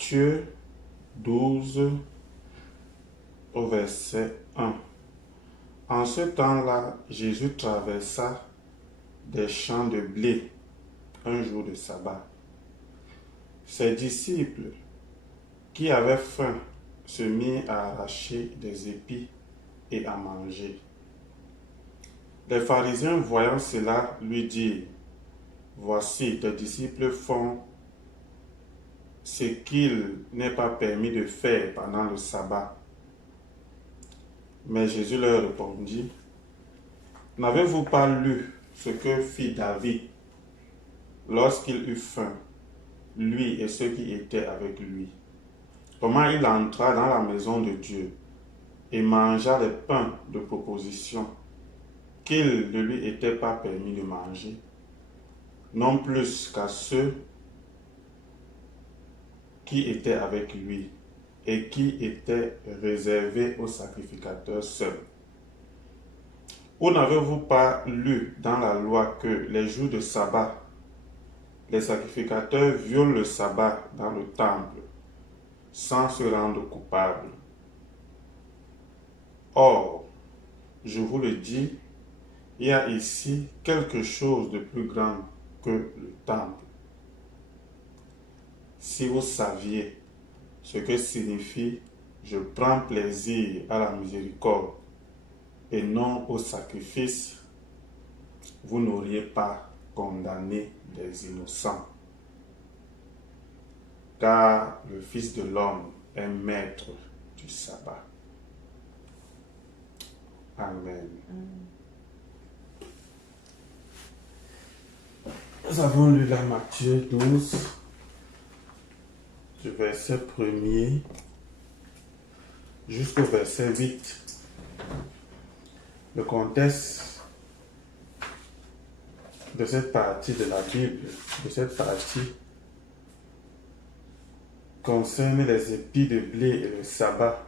Matthieu 12 au verset 1. En ce temps-là, Jésus traversa des champs de blé un jour de sabbat. Ses disciples, qui avaient faim, se mirent à arracher des épis et à manger. Les pharisiens, voyant cela, lui dirent: Voici, tes disciples font ce qu'il n'est pas permis de faire pendant le sabbat. Mais Jésus leur répondit: N'avez-vous pas lu ce que fit David lorsqu'il eut faim, lui et ceux qui étaient avec lui? Comment il entra dans la maison de Dieu et mangea les pains de proposition qu'il ne lui était pas permis de manger, non plus qu'à ceux qui étaient avec lui et qui étaient réservés aux sacrificateurs seuls. Ou n'avez-vous pas lu dans la loi que les jours de sabbat, les sacrificateurs violent le sabbat dans le temple sans se rendre coupables? Or, je vous le dis, il y a ici quelque chose de plus grand que le temple. Si vous saviez ce que signifie « je prends plaisir à la miséricorde et non au sacrifice », vous n'auriez pas condamné des innocents. Car le Fils de l'homme est maître du sabbat. Amen. Nous avons lu la Matthieu 12, du verset 1er jusqu'au verset 8. Le contexte de cette partie de la Bible, de cette partie, concerne les épis de blé et le sabbat.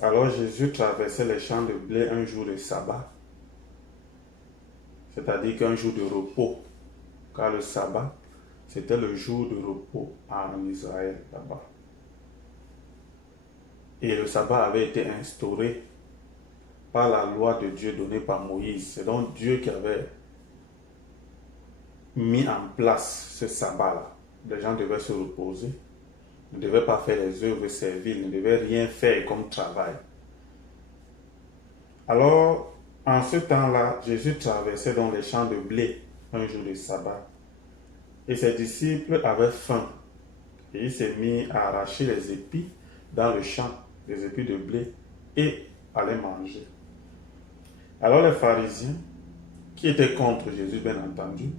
Alors Jésus traversait les champs de blé un jour de sabbat, c'est-à-dire qu'un jour de repos, car le sabbat, c'était le jour de repos en Israël là-bas. Et le sabbat avait été instauré par la loi de Dieu donnée par Moïse. C'est donc Dieu qui avait mis en place ce sabbat-là. Les gens devaient se reposer, ne devaient pas faire les œuvres serviles, ne devaient rien faire comme travail. Alors, en ce temps-là, Jésus traversait dans les champs de blé un jour de sabbat. Et ses disciples avaient faim. Et il s'est mis à arracher les épis dans le champ, les épis de blé, et à les manger. Alors les pharisiens, qui étaient contre Jésus bien entendu,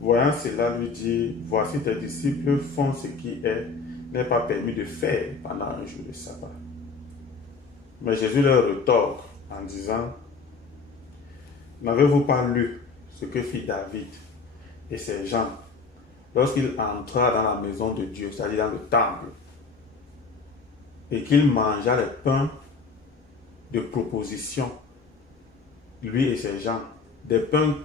voyant cela, lui dirent: Voici tes disciples font ce qui n'est pas permis de faire pendant un jour de sabbat. Mais Jésus leur retorque en disant: N'avez-vous pas lu ce que fit David et ses gens lorsqu'il entra dans la maison de Dieu, c'est-à-dire dans le temple, et qu'il mangea les pains de proposition, lui et ses gens, des pains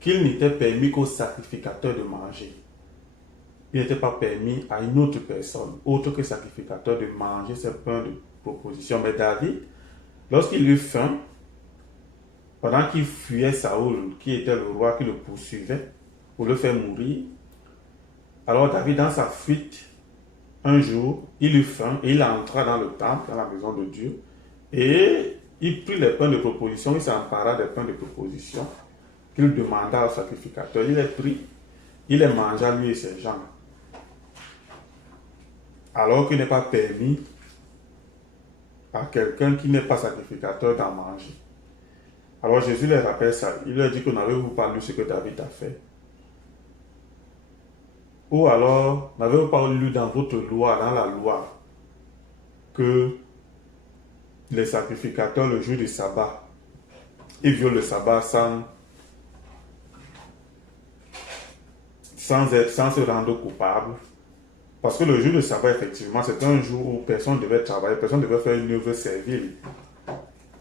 qu'il n'était permis qu'aux sacrificateurs de manger. Il n'était pas permis à une autre personne, autre que sacrificateur, de manger ces pains de proposition. Mais David, lorsqu'il eut faim, pendant qu'il fuyait Saoul, qui était le roi qui le poursuivait pour le faire mourir, alors David, dans sa fuite, un jour, il eut faim et il entra dans le temple, dans la maison de Dieu, et il prit les pains de proposition, il s'empara des pains de proposition qu'il demanda au sacrificateur. Il les prit, il les mangea lui et ses gens, alors qu'il n'est pas permis à quelqu'un qui n'est pas sacrificateur d'en manger. Alors Jésus les rappelle ça. Il leur dit: que n'avez-vous pas lu ce que David a fait? Ou alors, n'avez-vous pas lu dans votre loi, dans la loi, que les sacrificateurs, le jour du sabbat, ils violent le sabbat sans se rendre coupable? Parce que le jour du sabbat, effectivement, c'est un jour où personne ne devait travailler, personne ne devait faire une œuvre servile.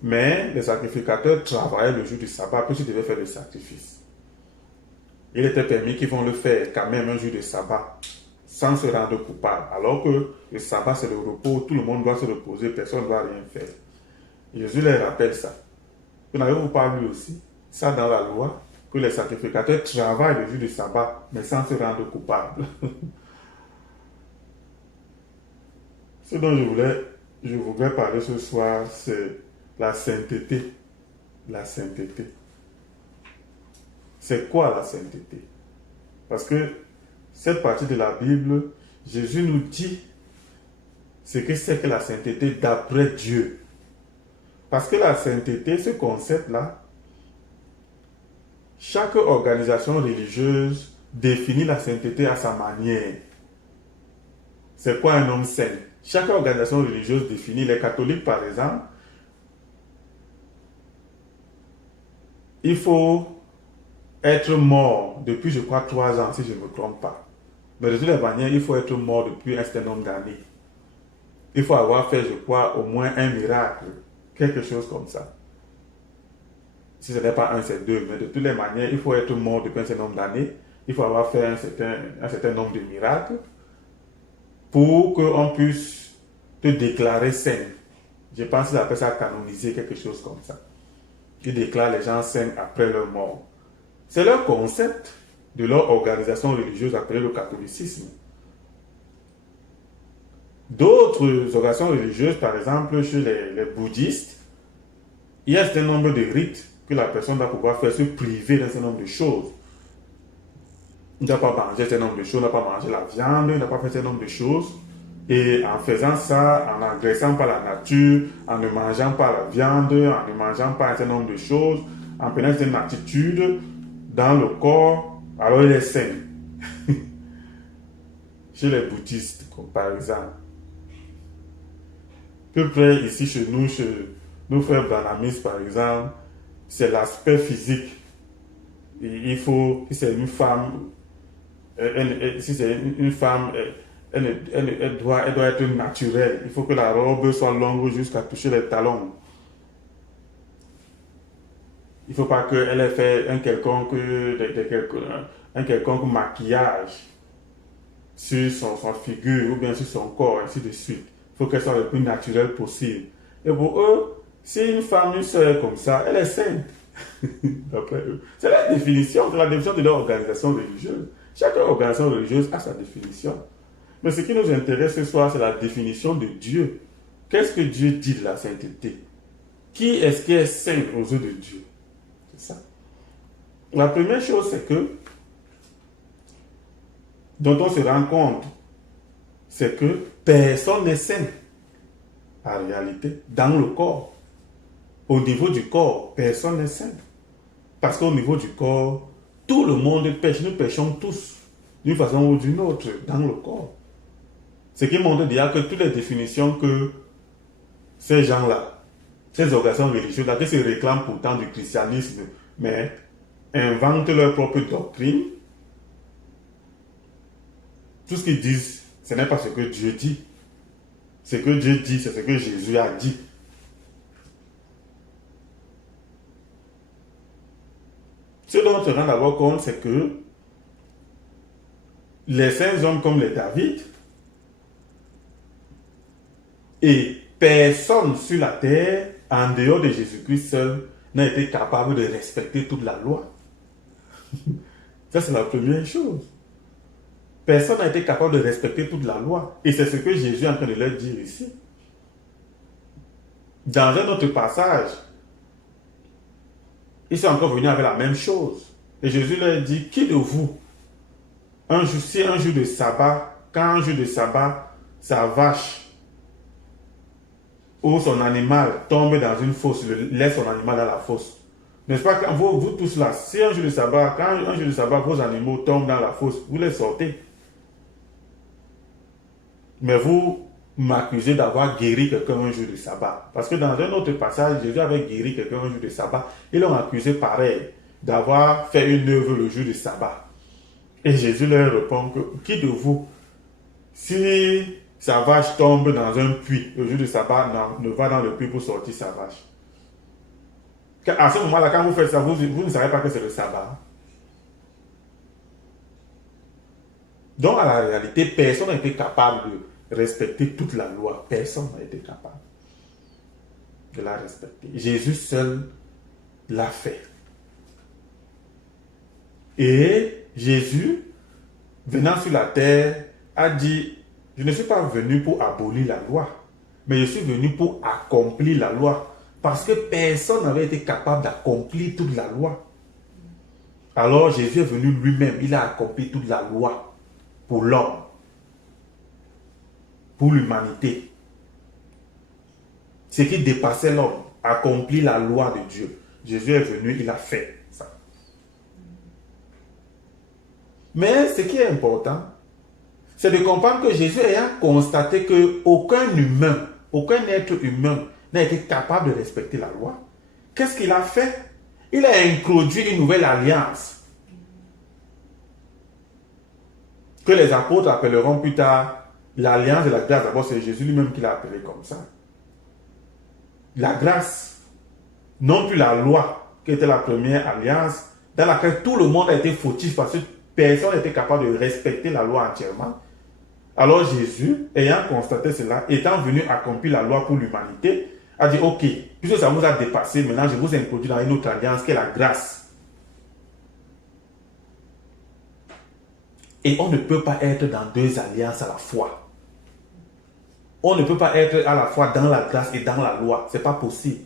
Mais les sacrificateurs travaillaient le jour du sabbat, puisqu'ils devaient faire le sacrifice. Il était permis qu'ils vont le faire quand même un jour de sabbat. sans se rendre coupable. Alors que le sabbat, c'est le repos, tout le monde doit se reposer, personne ne doit rien faire. Jésus leur rappelle ça. Vous n'avez-vous pas lu aussi ça dans la loi, que les sacrificateurs travaillent le jour du sabbat, mais sans se rendre coupables. Ce dont je voudrais parler ce soir, c'est la sainteté. La sainteté. C'est quoi la sainteté? Parce que cette partie de la Bible, Jésus nous dit ce que c'est que la sainteté d'après Dieu. Parce que la sainteté, ce concept-là, chaque organisation religieuse définit la sainteté à sa manière. C'est quoi un homme saint? Chaque organisation religieuse définit. Les catholiques, par exemple, il faut être mort depuis, je crois, 3 ans, si je ne me trompe pas. Mais de toutes les manières, il faut être mort depuis un certain nombre d'années. Il faut avoir fait, je crois, au moins un miracle. Quelque chose comme ça. Si ce n'est pas un, c'est deux. Mais de toutes les manières, il faut être mort depuis un certain nombre d'années. Il faut avoir fait un certain nombre de miracles pour qu'on puisse te déclarer saint. Je pense qu'ils appellent ça canoniser, quelque chose comme ça. Ils déclarent les gens saints après leur mort. C'est leur concept de leur organisation religieuse appelée le catholicisme. D'autres organisations religieuses, par exemple chez les bouddhistes, il y a un certain nombre de rites que la personne va pouvoir faire, se priver d'un certain nombre de choses. Il ne doit pas manger un certain nombre de choses, il ne doit pas manger la viande, il ne doit pas faire un certain nombre de choses. Et en faisant ça, en n'agressant pas la nature, en ne mangeant pas la viande, en ne mangeant pas un certain nombre de choses, en prenant une attitude dans le corps, alors il est sain. Chez les bouddhistes, comme par exemple. Peu près ici chez nos frères brahmanistes, par exemple, c'est l'aspect physique. Il faut, si c'est une femme, elle doit être naturelle. Il faut que la robe soit longue jusqu'à toucher les talons. Il ne faut pas qu'elle ait fait un quelconque maquillage sur son figure ou bien sur son corps, ainsi de suite. Il faut qu'elle soit le plus naturelle possible. Et pour eux, si une femme, une sœur comme ça, elle est sainte. D'après eux. C'est la définition de leur organisation religieuse. Chaque organisation religieuse a sa définition. Mais ce qui nous intéresse ce soir, c'est la définition de Dieu. Qu'est-ce que Dieu dit de la sainteté? Qui est-ce qui est saint aux yeux de Dieu? C'est ça. La première chose, c'est que, dont on se rend compte, c'est que personne n'est saint. En réalité, dans le corps. Au niveau du corps, personne n'est saint. Parce qu'au niveau du corps, tout le monde pêche. Nous pêchons tous, d'une façon ou d'une autre, dans le corps. Ce qui montre déjà que toutes les définitions que ces gens-là, ces organisations religieuses-là, qui se réclament pourtant du christianisme, mais inventent leur propre doctrine, tout ce qu'ils disent, ce n'est pas ce que Dieu dit. Ce que Dieu dit, c'est ce que Jésus a dit. Ce dont on se rend d'abord compte, c'est que les saints hommes comme les David et personne sur la terre, en dehors de Jésus-Christ seul, n'a été capable de respecter toute la loi. Ça, c'est la première chose. Personne n'a été capable de respecter toute la loi. Et c'est ce que Jésus est en train de leur dire ici. Dans un autre passage, ils sont encore venus avec la même chose. Et Jésus leur dit, qui de vous, si un jour de sabbat, quand un jour de sabbat, sa vache ou son animal tombe dans une fosse, laisse son animal dans la fosse. N'est-ce pas, quand vous tous là, si un jour de sabbat, quand un jour de sabbat, vos animaux tombent dans la fosse, vous les sortez. Mais vous m'accusez d'avoir guéri quelqu'un un jour de sabbat. Parce que dans un autre passage, Jésus avait guéri quelqu'un un jour de sabbat. Ils l'ont accusé pareil, d'avoir fait une œuvre le jour du sabbat. Et Jésus leur répond que, qui de vous, si sa vache tombe dans un puits, le jour du sabbat, ne va dans le puits pour sortir sa vache. À ce moment-là, quand vous faites ça, vous ne savez pas que c'est le sabbat. Donc, à la réalité, personne n'a été capable de respecter toute la loi. Personne n'a été capable de la respecter. Jésus seul l'a fait. Et Jésus, venant sur la terre, a dit, je ne suis pas venu pour abolir la loi, mais je suis venu pour accomplir la loi. Parce que personne n'avait été capable d'accomplir toute la loi. Alors Jésus est venu lui-même, il a accompli toute la loi pour l'homme, pour l'humanité. Ce qui dépassait l'homme, accomplir la loi de Dieu. Jésus est venu, il a fait ça. Mais ce qui est important, c'est de comprendre que Jésus ayant constaté qu'aucun humain, aucun être humain n'a été capable de respecter la loi. Qu'est-ce qu'il a fait? Il a introduit une nouvelle alliance que les apôtres appelleront plus tard l'alliance de la grâce. D'abord, c'est Jésus lui-même qui l'a appelé comme ça. La grâce, non plus la loi, qui était la première alliance, dans laquelle tout le monde a été fautif parce que personne n'était capable de respecter la loi entièrement. Alors Jésus, ayant constaté cela, étant venu accomplir la loi pour l'humanité, a dit, ok, puisque ça vous a dépassé, maintenant je vous introduis dans une autre alliance qui est la grâce. Et on ne peut pas être dans deux alliances à la fois. On ne peut pas être à la fois dans la grâce et dans la loi. Ce n'est pas possible.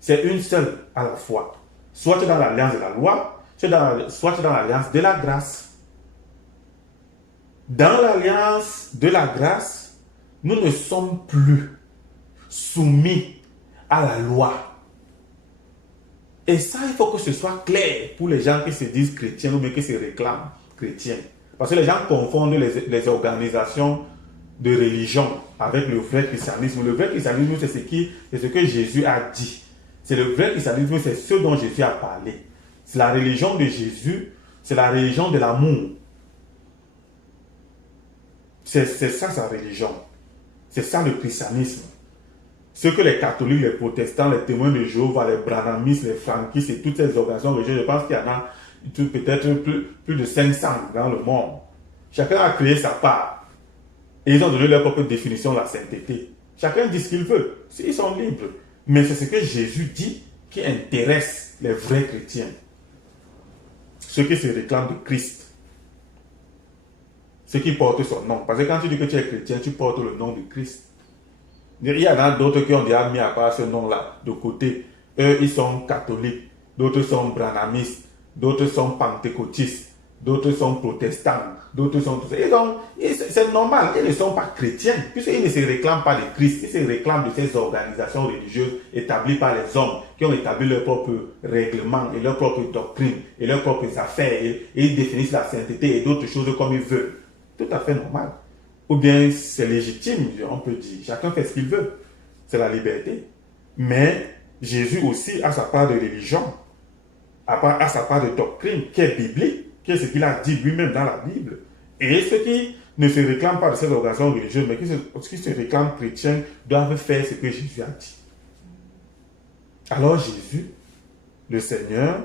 C'est une seule à la fois. Soit tu es dans l'alliance de la loi, soit tu es dans l'alliance de la grâce. Dans l'alliance de la grâce, nous ne sommes plus soumis à la loi. Et ça, il faut que ce soit clair pour les gens qui se disent chrétiens ou bien qui se réclament chrétiens. Parce que les gens confondent les organisations de religion avec le vrai christianisme. Le vrai christianisme, c'est ce que Jésus a dit. C'est le vrai christianisme, c'est ce dont Jésus a parlé. C'est la religion de Jésus, c'est la religion de l'amour. C'est ça sa religion. C'est ça le christianisme. Ce que les catholiques, les protestants, les témoins de Jéhovah, les branhamistes, les frankistes et toutes ces organisations religieuses, je pense qu'il y en a peut-être plus de 500 dans le monde. Chacun a créé sa part. Et ils ont donné leur propre définition de la sainteté. Chacun dit ce qu'il veut. Ils sont libres. Mais c'est ce que Jésus dit qui intéresse les vrais chrétiens. Ceux qui se réclament de Christ. Ceux qui portent son nom. Parce que quand tu dis que tu es chrétien, tu portes le nom de Christ. Il y en a d'autres qui ont déjà mis à part ce nom-là de côté. Eux, ils sont catholiques. D'autres sont branhamistes. D'autres sont pentecôtistes. D'autres sont protestants. D'autres sont tout ça. Et donc, c'est normal. Ils ne sont pas chrétiens. Puisqu'ils ne se réclament pas de Christ. Ils se réclament de ces organisations religieuses établies par les hommes qui ont établi leurs propres règlements et leurs propres doctrines et leurs propres affaires. Et ils définissent la sainteté et d'autres choses comme ils veulent. Tout à fait normal. Ou bien c'est légitime, on peut dire. Chacun fait ce qu'il veut. C'est la liberté. Mais Jésus aussi a sa part de religion, a sa part de doctrine qui est biblique, qui est ce qu'il a dit lui-même dans la Bible. Et ceux qui ne se réclament pas de ces organisations religieuses, mais qui se réclament chrétiens, doivent faire ce que Jésus a dit. Alors Jésus, le Seigneur,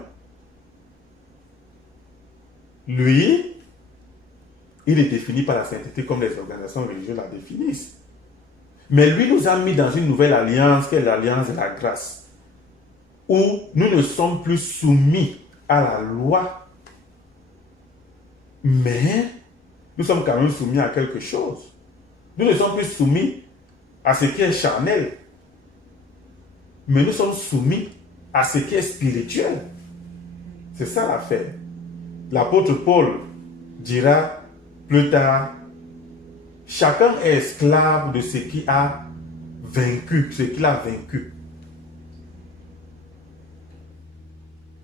lui, il est défini par la sainteté comme les organisations religieuses la définissent. Mais lui nous a mis dans une nouvelle alliance qui est l'alliance de la grâce, où nous ne sommes plus soumis à la loi, mais nous sommes quand même soumis à quelque chose. Nous ne sommes plus soumis à ce qui est charnel, mais nous sommes soumis à ce qui est spirituel. C'est ça l'affaire. L'apôtre Paul dira plus tard, chacun est esclave de ce qui a vaincu, ce qu'il a vaincu.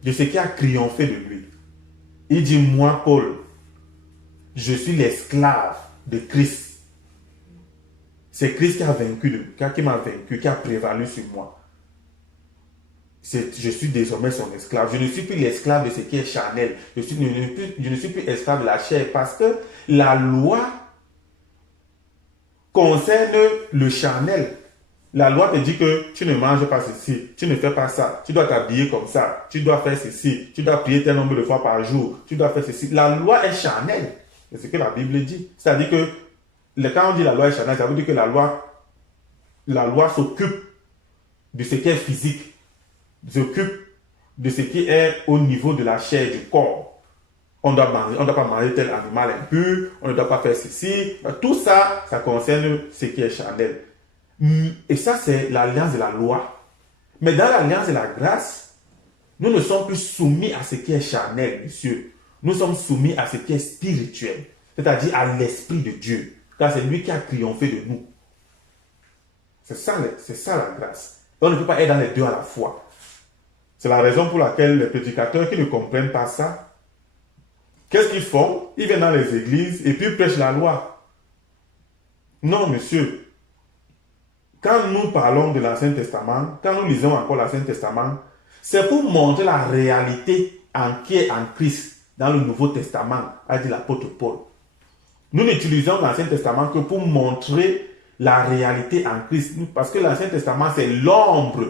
De ce qui a triomphé de lui. Il dit, moi, Paul, je suis l'esclave de Christ. C'est Christ qui a vaincu, qui m'a vaincu, qui a prévalu sur moi. Je suis désormais son esclave. Je ne suis plus l'esclave de ce qui est charnel. Je ne suis plus esclave de la chair parce que la loi concerne le charnel. La loi te dit que tu ne manges pas ceci, tu ne fais pas ça, tu dois t'habiller comme ça, tu dois faire ceci, tu dois prier tel nombre de fois par jour, tu dois faire ceci. La loi est charnelle. C'est ce que la Bible dit. C'est-à-dire que quand on dit la loi est charnelle, ça veut dire que la loi s'occupe de ce qui est physique, s'occupe de ce qui est au niveau de la chair, du corps. On ne doit pas manger tel animal impur, on ne doit pas faire ceci. Tout ça, ça concerne ce qui est charnel. Et ça, c'est l'alliance de la loi. Mais dans l'alliance de la grâce, nous ne sommes plus soumis à ce qui est charnel, monsieur. Nous sommes soumis à ce qui est spirituel, c'est-à-dire à l'Esprit de Dieu. Car c'est lui qui a triomphé de nous. C'est ça la grâce. On ne peut pas être dans les deux à la fois. C'est la raison pour laquelle les prédicateurs qui ne comprennent pas ça, qu'est-ce qu'ils font? Ils viennent dans les églises et puis ils prêchent la loi. Non, monsieur. Quand nous parlons de l'Ancien Testament, quand nous lisons encore l'Ancien Testament, c'est pour montrer la réalité qui est en Christ dans le Nouveau Testament, a dit l'apôtre Paul. Nous n'utilisons l'Ancien Testament que pour montrer la réalité en Christ. Parce que l'Ancien Testament, c'est l'ombre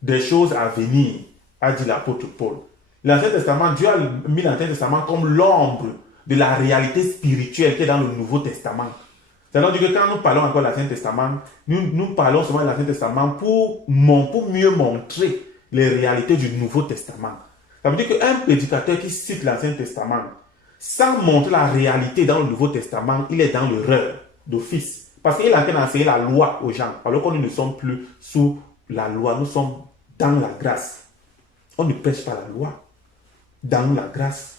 des choses à venir, a dit l'apôtre Paul. L'Ancien Testament, Dieu a mis l'Ancien Testament comme l'ombre de la réalité spirituelle qui est dans le Nouveau Testament. C'est-à-dire que quand nous parlons encore de l'Ancien Testament, nous parlons seulement de l'Ancien Testament pour mieux montrer les réalités du Nouveau Testament. Ça veut dire qu'un prédicateur qui cite l'Ancien Testament, sans montrer la réalité dans le Nouveau Testament, il est dans l'erreur d'office. Parce qu'il est en train d'enseigner la loi aux gens, alors que nous ne sommes plus sous la loi, nous sommes dans la grâce. On ne prêche pas la loi, dans la grâce.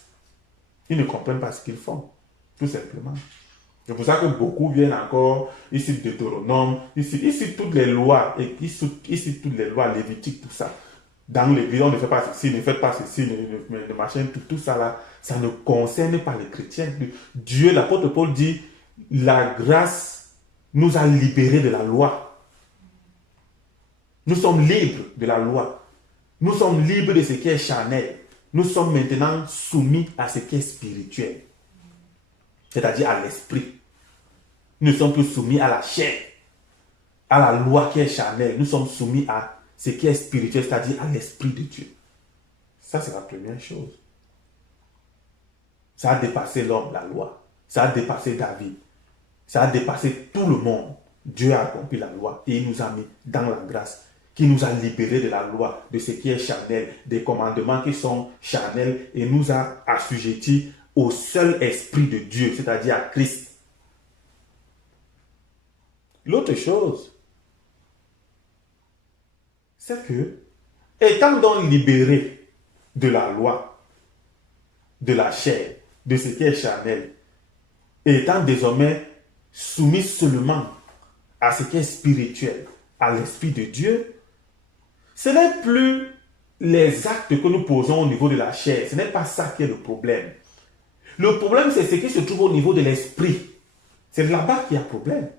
Ils ne comprennent pas ce qu'ils font, tout simplement. C'est pour ça que beaucoup viennent encore, ils citent Deutéronome, ils citent toutes les lois, et ils citent toutes les lois lévitiques, tout ça. Dans l'église, on ne fait pas ceci, ne faites pas ceci, ne machin, tout ça là, ça ne concerne pas les chrétiens. Dieu, l'apôtre Paul dit, la grâce nous a libérés de la loi. Nous sommes libres de la loi. Nous sommes libres de ce qui est charnel. Nous sommes maintenant soumis à ce qui est spirituel. C'est-à-dire à l'esprit. Nous ne sommes plus soumis à la chair, à la loi qui est charnelle. Nous sommes soumis à ce qui est spirituel, c'est-à-dire à l'Esprit de Dieu. Ça, c'est la première chose. Ça a dépassé l'homme, la loi. Ça a dépassé David. Ça a dépassé tout le monde. Dieu a accompli la loi et il nous a mis dans la grâce, qui nous a libérés de la loi, de ce qui est charnel, des commandements qui sont charnels et nous a assujettis au seul Esprit de Dieu, c'est-à-dire à Christ. L'autre chose, c'est que, étant donc libérés de la loi, de la chair, de ce qui est charnel, et étant désormais soumis seulement à ce qui est spirituel, à l'Esprit de Dieu, ce n'est plus les actes que nous posons au niveau de la chair, ce n'est pas ça qui est le problème. Le problème, c'est ce qui se trouve au niveau de l'Esprit. C'est là-bas qu'il y a problème.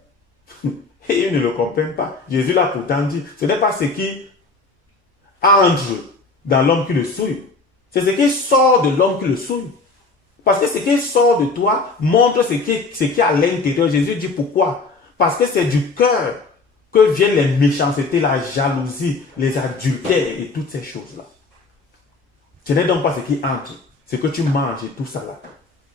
Et ils ne le comprennent pas. Jésus l'a pourtant dit, ce n'est pas ce qui entre dans l'homme qui le souille. C'est ce qui sort de l'homme qui le souille. Parce que ce qui sort de toi montre ce qui est à l'intérieur. Jésus dit pourquoi? Parce que c'est du cœur que viennent les méchancetés, la jalousie, les adultères et toutes ces choses-là. Ce n'est donc pas ce qui entre, ce que tu manges et tout ça là,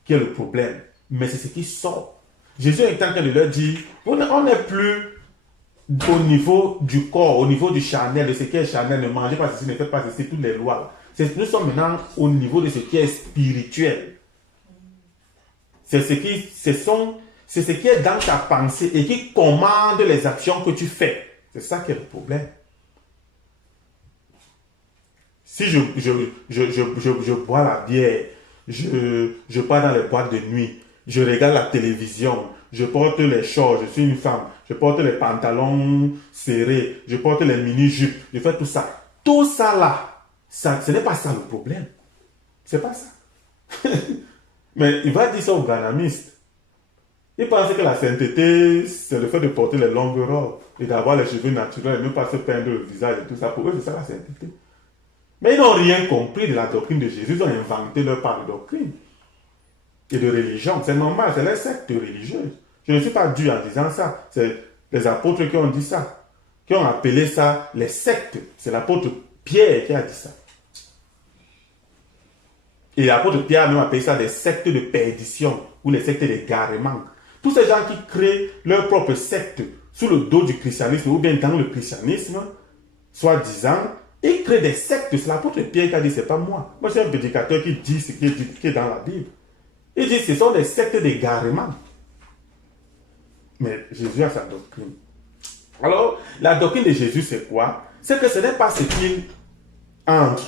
qui est le problème. Mais c'est ce qui sort. Jésus est en train de leur dire, on n'est plus au niveau du corps, au niveau du charnel, de ce qui est charnel, ne mangez pas ceci, ne faites pas ceci, toutes les lois. Nous sommes maintenant au niveau de ce qui est spirituel. C'est ce qui est dans ta pensée et qui commande les actions que tu fais. C'est ça qui est le problème. Si je bois la bière, je pars dans les boîtes de nuit, je regarde la télévision, je porte les shorts, je suis une femme, je porte les pantalons serrés, je porte les mini-jupes, je fais tout ça. Tout ça là, ce n'est pas ça le problème. C'est pas ça. Mais il va dire ça aux branhamistes. Il pense que la sainteté, c'est le fait de porter les longues robes et d'avoir les cheveux naturels et ne pas se peindre le visage et tout ça. Pour eux, c'est ça la sainteté. Mais ils n'ont rien compris de la doctrine de Jésus. Ils ont inventé leur part de doctrine et de religion. C'est normal, c'est les sectes religieuses. Je ne suis pas dû en disant ça. C'est les apôtres qui ont dit ça, qui ont appelé ça les sectes. C'est l'apôtre Pierre qui a dit ça. Et l'apôtre Pierre a même appelé ça des sectes de perdition ou les sectes d'égarement. Tous ces gens qui créent leur propre secte sous le dos du christianisme ou bien dans le christianisme, soi-disant, ils créent des sectes. C'est l'apôtre Pierre qui a dit, c'est pas moi. Moi, je suis un prédicateur qui dit ce qui est dans la Bible. Il dit, ce sont des sectes d'égarement. Mais Jésus a sa doctrine. Alors, la doctrine de Jésus, c'est quoi? C'est que ce n'est pas ce qui entre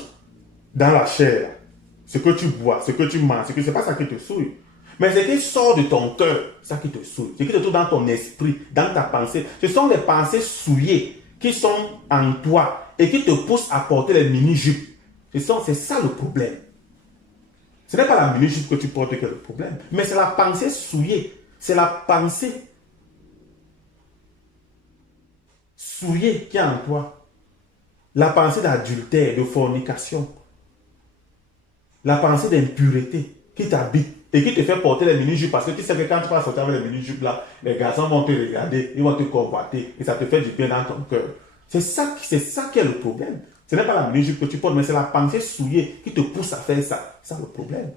dans la chair, ce que tu bois, ce que tu manges, ce n'est pas ça qui te souille. Mais ce qui sort de ton cœur, c'est ça qui te souille. Ce qui te trouve dans ton esprit, dans ta pensée. Ce sont les pensées souillées qui sont en toi et qui te poussent à porter les mini-jupes. C'est ça le problème. Ce n'est pas la mini-jupe que tu portes qui est le problème, mais c'est la pensée souillée. C'est la pensée souillée qui est en toi. La pensée d'adultère, de fornication. La pensée d'impureté qui t'habite et qui te fait porter les mini-jupes parce que tu sais que quand tu vas sortir avec les mini-jupes là, les garçons vont te regarder, ils vont te convoiter et ça te fait du bien dans ton cœur. C'est ça qui est le problème. Ce n'est pas la mini-jupe que tu portes, mais c'est la pensée souillée qui te pousse à faire ça. C'est ça le problème.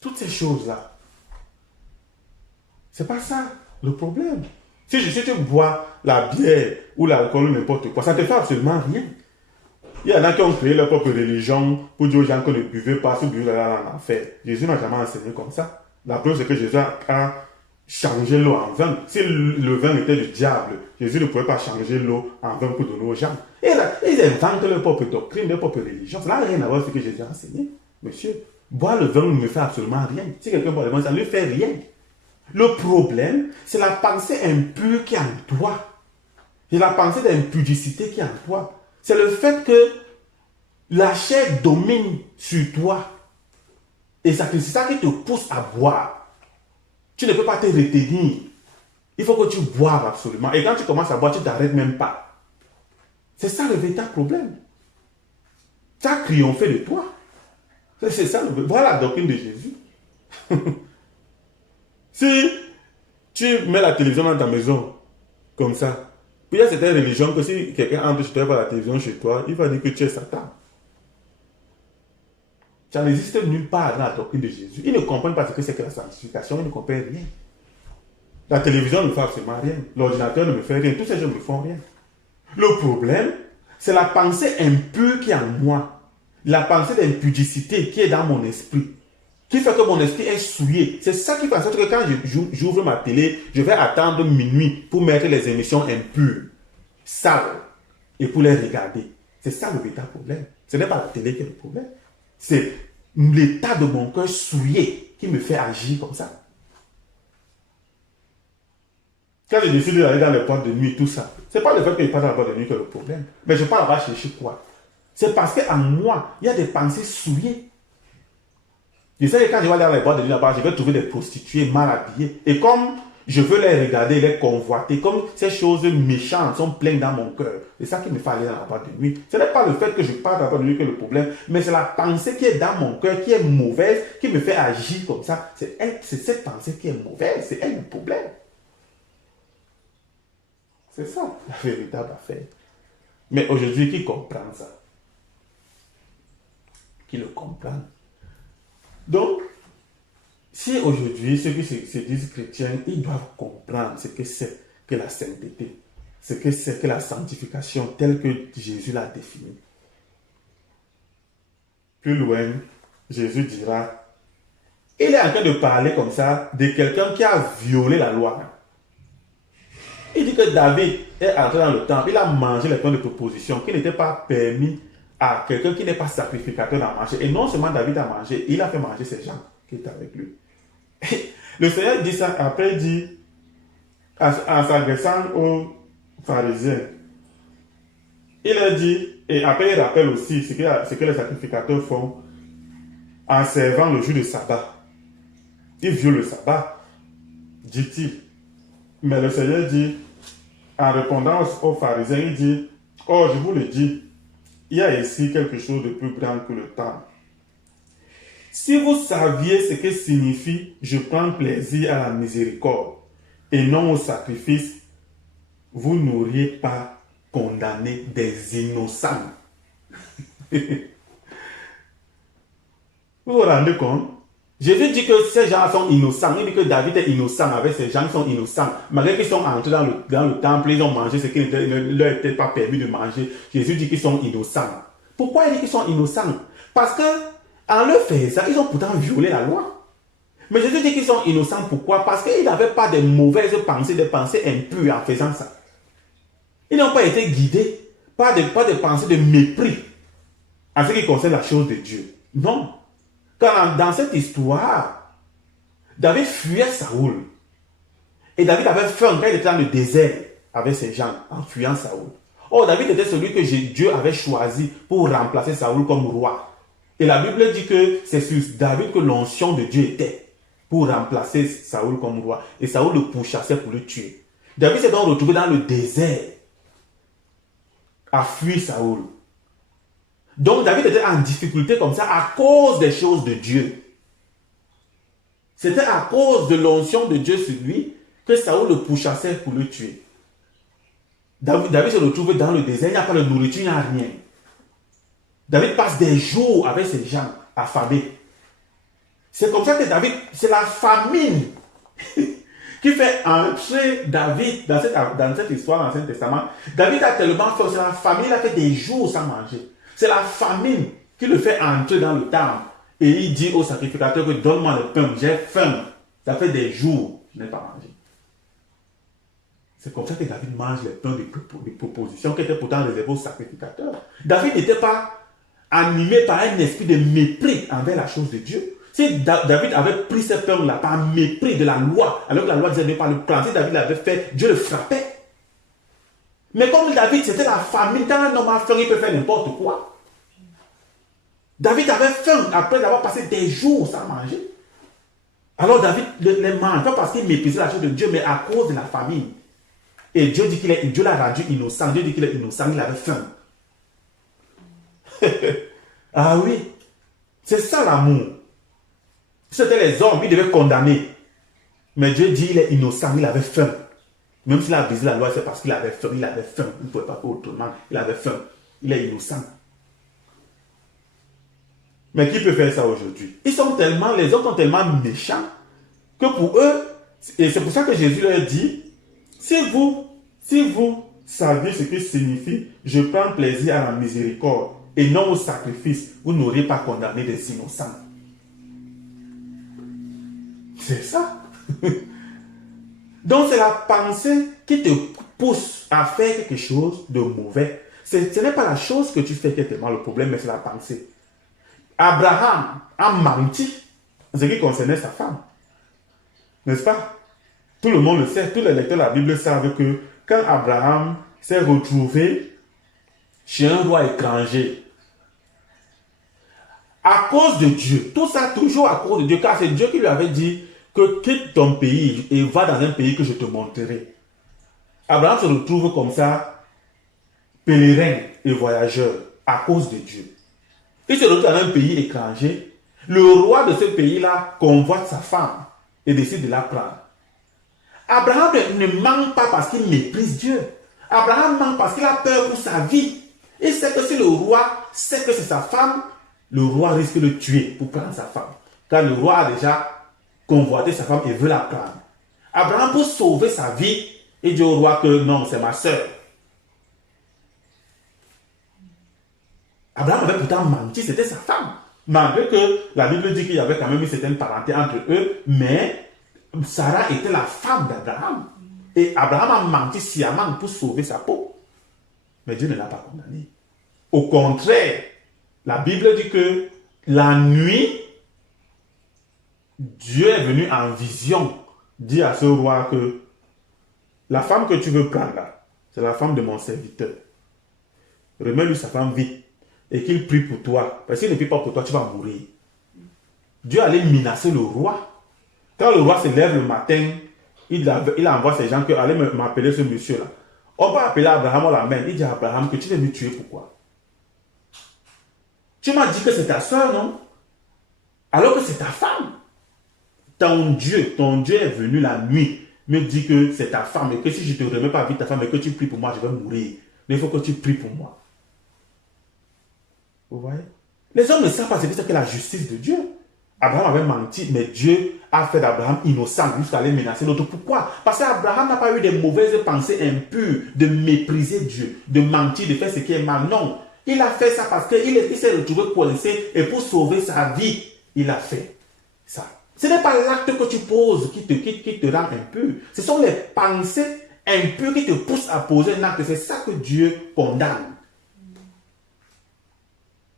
Toutes ces choses-là, c'est pas ça le problème. Si tu bois la bière ou l'alcool ou n'importe quoi, ça ne te fait absolument rien. Il y en a qui ont créé leur propre religion pour dire aux gens que ne buvez pas, si vous buvez là en enfer. Jésus n'a jamais enseigné comme ça. La preuve, c'est que Jésus a changé l'eau en vin. Si le vin était du diable, Jésus ne pouvait pas changer l'eau en vin pour donner aux gens. Et là, ils inventent leur propre doctrine, leur propre religion. Ça n'a rien à voir avec ce que Jésus a enseigné. Monsieur, boire le vin ne me fait absolument rien. Si quelqu'un boit le vin, ça ne lui fait rien. Le problème, c'est la pensée impure qui est en toi. C'est la pensée d'impudicité qui est en toi. C'est le fait que la chair domine sur toi. Et c'est ça qui te pousse à boire. Tu ne peux pas te retenir. Il faut que tu boives absolument. Et quand tu commences à boire, tu ne t'arrêtes même pas. C'est ça le véritable problème. Ça a triomphé de toi. C'est ça. Voilà la doctrine de Jésus. Si tu mets la télévision dans ta maison, comme ça, puis il y a certaines religions que si quelqu'un entre chez toi et voit la télévision chez toi, il va dire que tu es Satan. Ça n'existe nulle part dans la doctrine de Jésus. Ils ne comprennent pas ce que c'est que la sanctification, ils ne comprennent rien. La télévision ne fait absolument rien. L'ordinateur ne me fait rien. Tous ces gens ne me font rien. Le problème, c'est la pensée impure qui est en moi. La pensée d'impudicité qui est dans mon esprit. Qui fait que mon esprit est souillé. C'est ça qui fait en sorte que quand j'ouvre ma télé, je vais attendre minuit pour mettre les émissions impures, sales, et pour les regarder. C'est ça le véritable problème. Ce n'est pas la télé qui est le problème. C'est l'état de mon cœur souillé qui me fait agir comme ça. Quand je décide d'aller dans les boîtes de nuit, tout ça, ce n'est pas le fait que je passe dans la boîte de nuit qui est le problème. Mais je pars là-bas chercher quoi? C'est parce qu'en moi, il y a des pensées souillées. Je sais que quand je vais aller dans les boîtes de nuit là-bas, je vais trouver des prostituées mal habillées. Et comme je veux les regarder, les convoiter, comme ces choses méchantes sont pleines dans mon cœur, c'est ça qui me fait aller dans la boîte de nuit. Ce n'est pas le fait que je parte dans la boîte de nuit qui est le problème, mais c'est la pensée qui est dans mon cœur, qui est mauvaise, qui me fait agir comme ça. C'est cette pensée qui est mauvaise, c'est elle le problème. C'est ça la véritable affaire. Mais aujourd'hui, qui comprend ça? Qui le comprend? Donc, si aujourd'hui, ceux qui se disent chrétiens, ils doivent comprendre ce que c'est que la sainteté, ce que c'est que la sanctification telle que Jésus l'a définie. Plus loin, Jésus dira, il est en train de parler comme ça de quelqu'un qui a violé la loi. Il dit que David est entré dans le temple, il a mangé les pains de proposition qui n'étaient pas permis à quelqu'un qui n'est pas sacrificateur d'en manger. Et non seulement David a mangé, il a fait manger ces gens qui étaient avec lui. Et le Seigneur dit ça, après il dit, en s'adressant aux pharisiens, il a dit, et après il rappelle aussi ce que les sacrificateurs font en servant le jour de sabbat. Ils violent le sabbat, dit-il. Mais le Seigneur dit, en répondant aux pharisiens, il dit, oh, je vous le dis, il y a ici quelque chose de plus grand que le temps. Si vous saviez ce que signifie « je prends plaisir à la miséricorde » et non au sacrifice, vous n'auriez pas condamner des innocents. Vous vous rendez compte? Jésus dit que ces gens sont innocents. Il dit que David est innocent avec ces gens qui sont innocents. Malgré qu'ils sont entrés dans le temple, ils ont mangé ce qui ne leur était pas permis de manger. Jésus dit qu'ils sont innocents. Pourquoi il dit qu'ils sont innocents? Parce que en leur faisant, ils ont pourtant violé la loi. Mais Jésus dit qu'ils sont innocents. Pourquoi? Parce qu'ils n'avaient pas de mauvaises pensées, des pensées impures en faisant ça. Ils n'ont pas été guidés par des pensées de mépris en ce qui concerne la chose de Dieu. Non. Car dans cette histoire, David fuyait Saoul. Et David avait faim quand il était dans le désert avec ses gens en fuyant Saoul. Or, David était celui que Dieu avait choisi pour remplacer Saoul comme roi. Et la Bible dit que c'est sur David que l'onction de Dieu était pour remplacer Saoul comme roi. Et Saoul le pourchassait pour le tuer. David s'est donc retrouvé dans le désert à fuir Saoul. Donc David était en difficulté comme ça à cause des choses de Dieu. C'était à cause de l'onction de Dieu sur lui que Saoul le pourchassait pour le tuer. David se retrouve dans le désert, il n'y a pas de nourriture, il n'y a rien. David passe des jours avec ses gens affamés. C'est comme ça que David, c'est la famine qui fait entrer David dans cette histoire dans l'Ancien Testament. David a tellement faim, c'est la famine, il a fait des jours sans manger. C'est la famine qui le fait entrer dans le temple. Et il dit au sacrificateur que donne-moi le pain, j'ai faim. Ça fait des jours que je n'ai pas mangé. C'est comme ça que David mange les pains de proposition qui étaient pourtant réservés aux sacrificateurs. David n'était pas animé par un esprit de mépris envers la chose de Dieu. Si David avait pris ce pain-là par mépris de la loi, alors que la loi disait de ne pas le prendre, si David l'avait fait, Dieu le frappait. Mais comme David, c'était la famine, quand un homme a faim, il peut faire n'importe quoi. David avait faim après avoir passé des jours sans manger. Alors David les mange, pas parce qu'il méprisait la chose de Dieu, mais à cause de la famine. Et Dieu dit Dieu l'a rendu innocent. Dieu dit qu'il est innocent, il avait faim. Ah oui, c'est ça l'amour. Si c'était les hommes, ils devaient condamner. Mais Dieu dit il est innocent, il avait faim. Même s'il a brisé la loi, c'est parce qu'il avait faim. Il avait faim. Il ne pouvait pas faire autrement. Il avait faim. Il est innocent. Mais qui peut faire ça aujourd'hui? Les hommes sont tellement méchants que pour eux, et c'est pour ça que Jésus leur dit, si vous saviez ce que signifie je prends plaisir à la miséricorde et non au sacrifice, vous n'auriez pas condamné des innocents. C'est ça. Donc c'est la pensée qui te pousse à faire quelque chose de mauvais. Ce n'est pas la chose que tu fais qui est tellement le problème, mais c'est la pensée. Abraham a menti en ce qui concernait sa femme. N'est-ce pas? Tout le monde le sait, tous les lecteurs de la Bible savent que quand Abraham s'est retrouvé chez un roi étranger, à cause de Dieu, tout ça toujours à cause de Dieu, car c'est Dieu qui lui avait dit que quitte ton pays et va dans un pays que je te montrerai. Abraham se retrouve comme ça, pèlerin et voyageur, à cause de Dieu. Il se retrouve dans un pays étranger. Le roi de ce pays-là convoite sa femme et décide de la prendre. Abraham ne ment pas parce qu'il méprise Dieu. Abraham ment parce qu'il a peur pour sa vie. Il sait que si le roi sait que c'est sa femme, le roi risque de le tuer pour prendre sa femme. Car le roi a déjà convoité sa femme et veut la prendre. Abraham, pour sauver sa vie, il dit au roi que non, c'est ma soeur. Abraham avait pourtant menti, c'était sa femme. Malgré que la Bible dit qu'il y avait quand même une certaine parenté entre eux, mais Sarah était la femme d'Abraham. Et Abraham a menti sciemment pour sauver sa peau. Mais Dieu ne l'a pas condamné. Au contraire, la Bible dit que la nuit, Dieu est venu en vision dire à ce roi que la femme que tu veux prendre là, c'est la femme de mon serviteur. Remets-lui sa femme vite. Et qu'il prie pour toi. Parce qu'il ne prie pas pour toi, tu vas mourir. Dieu allait menacer le roi. Quand le roi se lève le matin, il envoie ses gens que allez m'appeler ce monsieur-là. On va appeler Abraham, on l'amène. Il dit à Abraham que tu veux me tuer, pourquoi? Tu m'as dit que c'est ta soeur, non? Alors que c'est ta femme. Ton Dieu est venu la nuit, me dit que c'est ta femme et que si je ne te remets pas vite ta femme et que tu pries pour moi, je vais mourir. il faut que tu pries pour moi. Vous voyez? Les hommes ne savent pas ce que c'est que la justice de Dieu. Abraham avait menti, mais Dieu a fait d'Abraham innocent jusqu'à aller menacer l'autre. Pourquoi? Parce qu'Abraham n'a pas eu des mauvaises pensées impures de mépriser Dieu, de mentir, de faire ce qui est mal. Non. Il a fait ça parce qu'il s'est retrouvé coincé et pour sauver sa vie, il a fait ça. Ce n'est pas l'acte que tu poses qui te rend impur. Ce sont les pensées impures qui te poussent à poser un acte. C'est ça que Dieu condamne.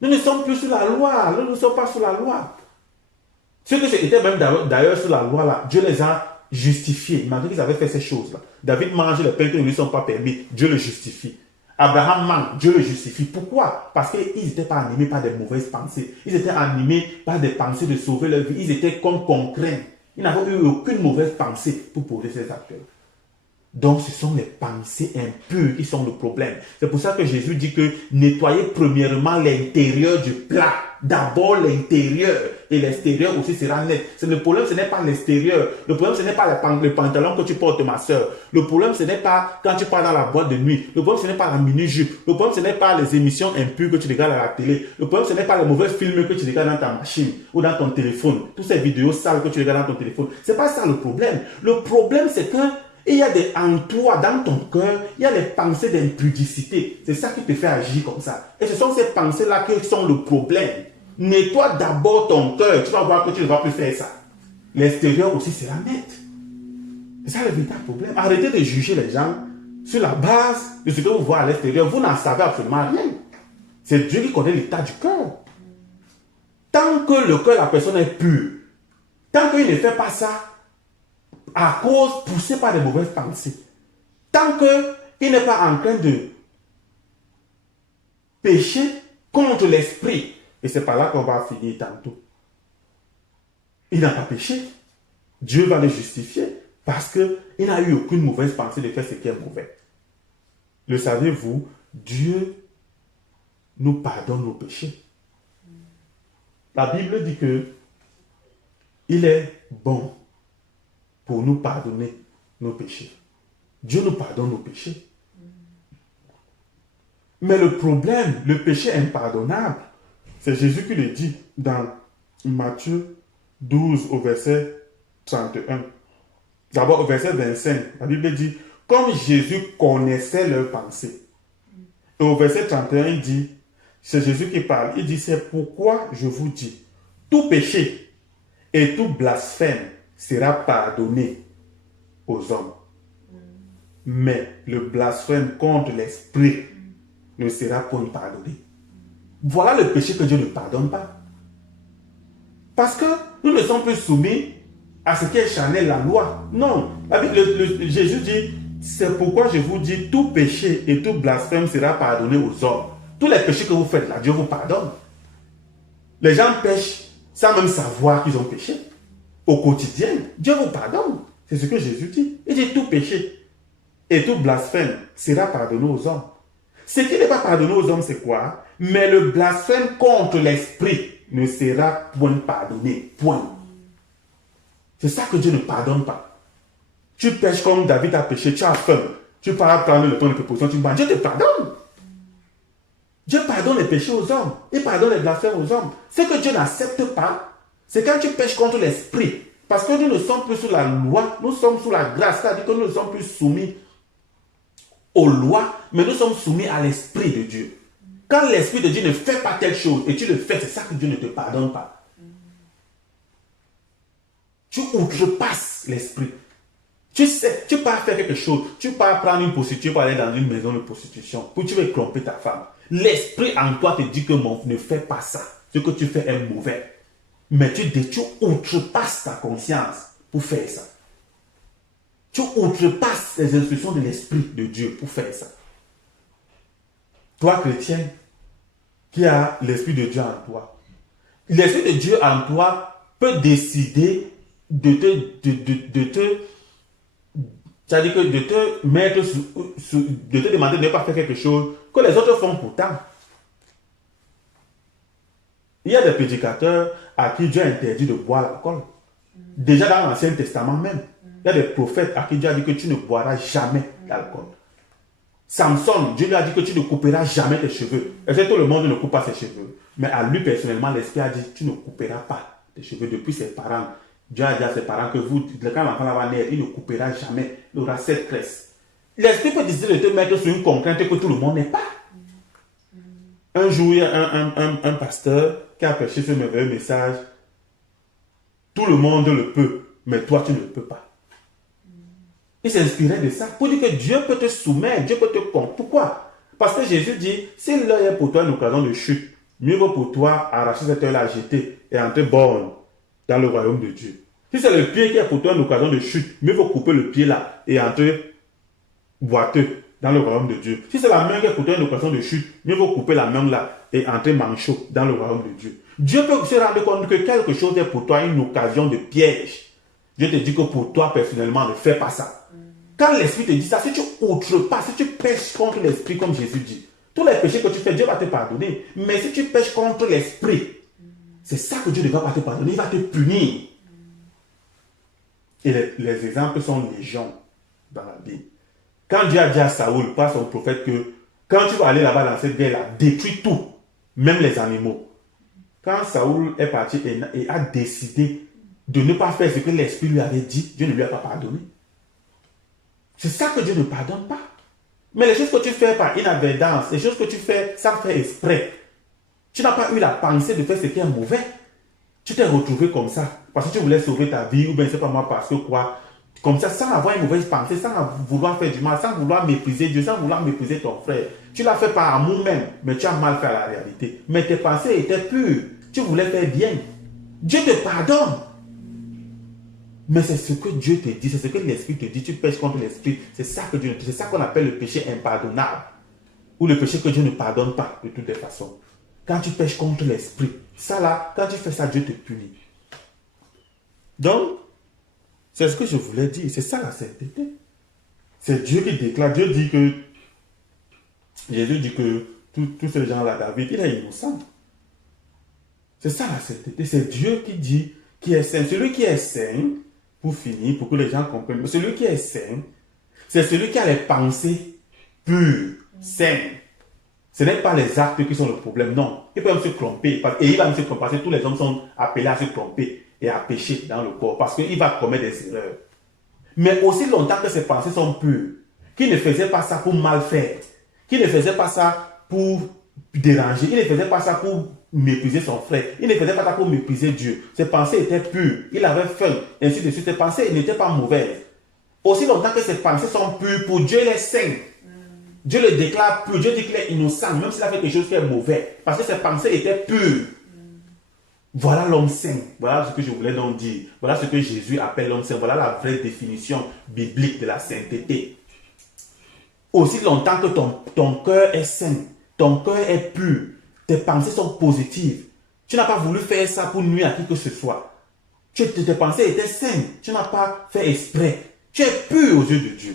Nous ne sommes plus sous la loi. Nous ne sommes pas sous la loi. Ceux qui étaient même d'ailleurs sous la loi, là, Dieu les a justifiés, malgré qu'ils avaient fait ces choses-là. David mange les pains qui ne lui sont pas permis, Dieu le justifie. Abraham mange, Dieu le justifie. Pourquoi? Parce qu'ils n'étaient pas animés par des mauvaises pensées. Ils étaient animés par des pensées de sauver leur vie. Ils étaient comme concrets. Ils n'avaient eu aucune mauvaise pensée pour poser ces actes. Donc, ce sont les pensées impures qui sont le problème. C'est pour ça que Jésus dit que nettoyez premièrement l'intérieur du plat. D'abord l'intérieur. Et l'extérieur aussi sera net. Le problème, ce n'est pas l'extérieur. Le problème, ce n'est pas le pantalon que tu portes, ma soeur. Le problème, ce n'est pas quand tu pars dans la boîte de nuit. Le problème, ce n'est pas la mini-jupe. Le problème, ce n'est pas les émissions impures que tu regardes à la télé. Le problème, ce n'est pas les mauvais films que tu regardes dans ta machine ou dans ton téléphone. Toutes ces vidéos sales que tu regardes dans ton téléphone. Ce n'est pas ça le problème. Le problème, c'est que il y a en toi, dans ton cœur, il y a les pensées d'impudicité. C'est ça qui te fait agir comme ça. Et ce sont ces pensées-là qui sont le problème. Nettoie d'abord ton cœur. Tu vas voir que tu ne vas plus faire ça. L'extérieur aussi sera net. C'est ça le véritable problème. Arrêtez de juger les gens sur la base de ce que vous voyez à l'extérieur. Vous n'en savez absolument rien. C'est Dieu qui connaît l'état du cœur. Tant que le cœur de la personne est pur, tant qu'il ne fait pas ça, à cause poussé par des mauvaises pensées. Tant qu'il n'est pas en train de pécher contre l'esprit. Et c'est par là qu'on va finir tantôt. Il n'a pas péché. Dieu va le justifier parce qu'il n'a eu aucune mauvaise pensée de faire ce qui est mauvais. Le savez-vous, Dieu nous pardonne nos péchés. La Bible dit que il est bon pour nous pardonner nos péchés. Dieu nous pardonne nos péchés. Mais le problème, le péché impardonnable, c'est Jésus qui le dit dans Matthieu 12 au verset 31. D'abord au verset 25, la Bible dit, comme Jésus connaissait leurs pensées. Et au verset 31, il dit, c'est Jésus qui parle, il dit, c'est pourquoi je vous dis, tout péché et tout blasphème sera pardonné aux hommes. Mais le blasphème contre l'esprit ne sera point pardonné. Voilà le péché que Dieu ne pardonne pas. Parce que nous ne sommes plus soumis à ce qui est charnel, la loi. Non. Jésus dit, c'est pourquoi je vous dis, tout péché et tout blasphème sera pardonné aux hommes. Tous les péchés que vous faites là, Dieu vous pardonne. Les gens pêchent sans même savoir qu'ils ont péché. Au quotidien, Dieu vous pardonne. C'est ce que Jésus dit. Il dit tout péché et tout blasphème sera pardonné aux hommes. Ce qui n'est pas pardonné aux hommes, c'est quoi? Mais le blasphème contre l'esprit ne sera point pardonné. Point. C'est ça que Dieu ne pardonne pas. Tu pêches comme David a péché, tu as faim. Tu pars prendre le pain de préposition, tu manges. Dieu te pardonne. Dieu pardonne les péchés aux hommes. Il pardonne les blasphèmes aux hommes. Ce que Dieu n'accepte pas, c'est quand tu pêches contre l'esprit. Parce que nous ne sommes plus sous la loi, nous sommes sous la grâce. C'est-à-dire que nous ne sommes plus soumis aux lois, mais nous sommes soumis à l'esprit de Dieu. Quand l'esprit de Dieu ne fait pas telle chose et tu le fais, c'est ça que Dieu ne te pardonne pas. Tu outrepasses l'esprit. Tu sais, tu pars faire quelque chose, tu pars prendre une prostituée pour aller dans une maison de prostitution, pour tu veux tromper ta femme. L'esprit en toi te dit que ne fais pas ça. Ce que tu fais est mauvais. Mais tu outrepasses ta conscience pour faire ça. Tu outrepasses les instructions de l'Esprit de Dieu pour faire ça. Toi, chrétien, qui a l'Esprit de Dieu en toi, l'Esprit de Dieu en toi peut décider de te mettre de te demander de ne pas faire quelque chose que les autres font pourtant. Il y a des prédicateurs à qui Dieu a interdit de boire l'alcool. Déjà dans l'Ancien Testament même. Il y a des prophètes à qui Dieu a dit que tu ne boiras jamais d'alcool. Samson, Dieu lui a dit que tu ne couperas jamais tes cheveux. Et c'est tout le monde ne coupe pas ses cheveux. Mais à lui personnellement, l'Esprit a dit, tu ne couperas pas tes cheveux. Depuis ses parents, Dieu a dit à ses parents que quand l'enfant va naître, il ne coupera jamais. Il aura 7 tresses. L'Esprit peut décider de te mettre sur une contrainte que tout le monde n'est pas. Un jour, il y a un pasteur qui a prêché ce merveilleux message. Tout le monde le peut, mais toi, tu ne le peux pas. Il s'inspirait de ça pour dire que Dieu peut te soumettre, Dieu peut te comprendre. Pourquoi? Parce que Jésus dit, si l'œil est pour toi une occasion de chute, mieux vaut pour toi arracher cet œil-là, jeter et entrer borne dans le royaume de Dieu. Si c'est le pied qui est pour toi une occasion de chute, mieux vaut couper le pied là et entrer boiteux dans le royaume de Dieu. Si c'est la main qui est pour toi une occasion de chute, mieux vaut couper la main là et entrer manchot dans le royaume de Dieu. Dieu peut se rendre compte que quelque chose est pour toi une occasion de piège. Dieu te dit que pour toi personnellement, ne fais pas ça. Quand l'Esprit te dit ça, si tu outrepasses, si tu pêches contre l'Esprit comme Jésus dit, tous les péchés que tu fais, Dieu va te pardonner. Mais si tu pêches contre l'Esprit, c'est ça que Dieu ne va pas te pardonner, il va te punir. Et les exemples sont légion dans la Bible. Quand Dieu a dit à Saoul, par son prophète, que quand tu vas aller là-bas dans cette guerre-là, détruis tout, même les animaux. Quand Saoul est parti et a décidé de ne pas faire ce que l'Esprit lui avait dit, Dieu ne lui a pas pardonné. C'est ça que Dieu ne pardonne pas. Mais les choses que tu fais par inadvertance, les choses que tu fais sans faire exprès, tu n'as pas eu la pensée de faire ce qui est mauvais. Tu t'es retrouvé comme ça, parce que tu voulais sauver ta vie, ou bien je ne sais pas moi, parce que quoi. Comme ça, sans avoir une mauvaise pensée, sans vouloir faire du mal, sans vouloir mépriser Dieu, sans vouloir mépriser ton frère. Tu l'as fait par amour même, mais tu as mal fait à la réalité. Mais tes pensées étaient pures. Tu voulais faire bien. Dieu te pardonne. Mais c'est ce que Dieu te dit, c'est ce que l'Esprit te dit. Tu pêches contre l'Esprit. C'est ça que Dieu te dit. C'est ça qu'on appelle le péché impardonnable. Ou le péché que Dieu ne pardonne pas de toutes les façons. Quand tu pêches contre l'Esprit, ça là, quand tu fais ça, Dieu te punit. Donc, c'est ce que je voulais dire. C'est ça la sainteté. C'est Dieu qui déclare. Dieu dit que, Jésus dit que tous ces gens-là, David, il est innocent. C'est ça la sainteté. C'est Dieu qui dit, qui est saint. Celui qui est saint, pour finir, pour que les gens comprennent, celui qui est saint, c'est celui qui a les pensées pures, saines. Ce n'est pas les actes qui sont le problème, non. Il peut même se tromper, et il va même se tromper, parce que tous les hommes sont appelés à se tromper et à pécher dans le corps, parce qu'il va commettre des erreurs. Mais aussi longtemps que ses pensées sont pures, qu'il ne faisait pas ça pour mal faire, qu'il ne faisait pas ça pour déranger, il ne faisait pas ça pour mépriser son frère, il ne faisait pas ça pour mépriser Dieu. Ses pensées étaient pures, il avait faim, ainsi de suite. Ses pensées n'étaient pas mauvaises. Aussi longtemps que ses pensées sont pures, pour Dieu il est saint. Dieu le déclare pur, Dieu dit qu'il est innocent, même s'il a fait quelque chose qui est mauvais, parce que ses pensées étaient pures. Voilà l'homme saint. Voilà ce que je voulais donc dire. Voilà ce que Jésus appelle l'homme saint. Voilà la vraie définition biblique de la sainteté. Aussi longtemps que ton cœur est saint, ton cœur est pur, tes pensées sont positives. Tu n'as pas voulu faire ça pour nuire à qui que ce soit. Tes pensées étaient saines. Tu n'as pas fait exprès. Tu es pur aux yeux de Dieu.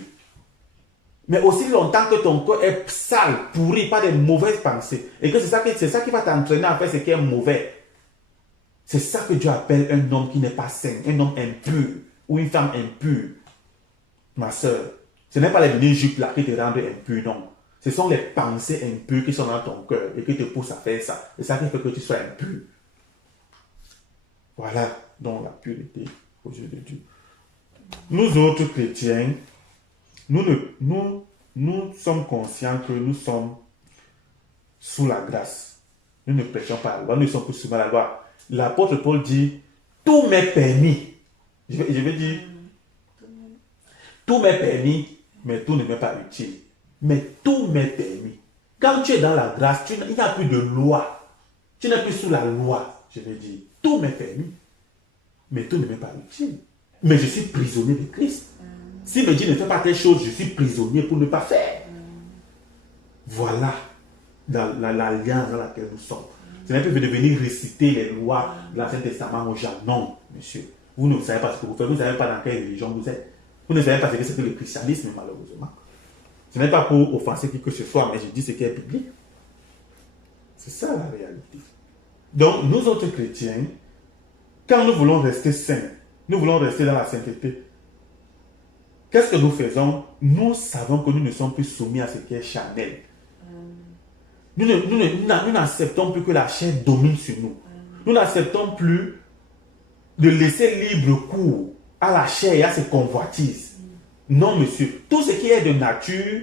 Mais aussi longtemps que ton cœur est sale, pourri, pas des mauvaises pensées, et que c'est ça qui va t'entraîner à faire ce qui est mauvais. C'est ça que Dieu appelle un homme qui n'est pas sain, un homme impur, ou une femme impure. Ma soeur, ce n'est pas les mini-jupes là qui te rendent impur, non. Ce sont les pensées impures qui sont dans ton cœur et qui te poussent à faire ça. C'est ça qui fait que tu sois impur. Voilà donc la pureté aux yeux de Dieu. Nous autres chrétiens, nous sommes conscients que nous sommes sous la grâce. Nous ne prêchons pas la loi, nous sommes plus souvent la loi. L'apôtre Paul dit, tout m'est permis. Je vais dire, tout m'est permis, mais tout ne m'est pas utile. Mais tout m'est permis. Quand tu es dans la grâce, il n'y a plus de loi. Tu n'es plus sous la loi, je vais dire. Tout m'est permis, mais tout ne m'est pas utile. Mais je suis prisonnier de Christ. S'il me dit ne fais pas telle chose, je suis prisonnier pour ne pas faire. Voilà l'alliance dans laquelle nous sommes. Ce n'est pas de venir réciter les lois de l'Ancien Testament aux gens. Non, monsieur. Vous ne savez pas ce que vous faites. Vous ne savez pas dans quelle religion vous êtes. Vous ne savez pas ce que c'est que le christianisme, malheureusement. Ce n'est pas pour offenser qui que ce soit, mais je dis ce qui est biblique. C'est ça la réalité. Donc, nous autres chrétiens, quand nous voulons rester saints, nous voulons rester dans la sainteté, qu'est-ce que nous faisons? Nous savons que nous ne sommes plus soumis à ce qui est charnel. Nous n'acceptons plus que la chair domine sur nous. Nous n'acceptons plus de laisser libre cours à la chair et à ses convoitises. Non, monsieur. Tout ce qui est de nature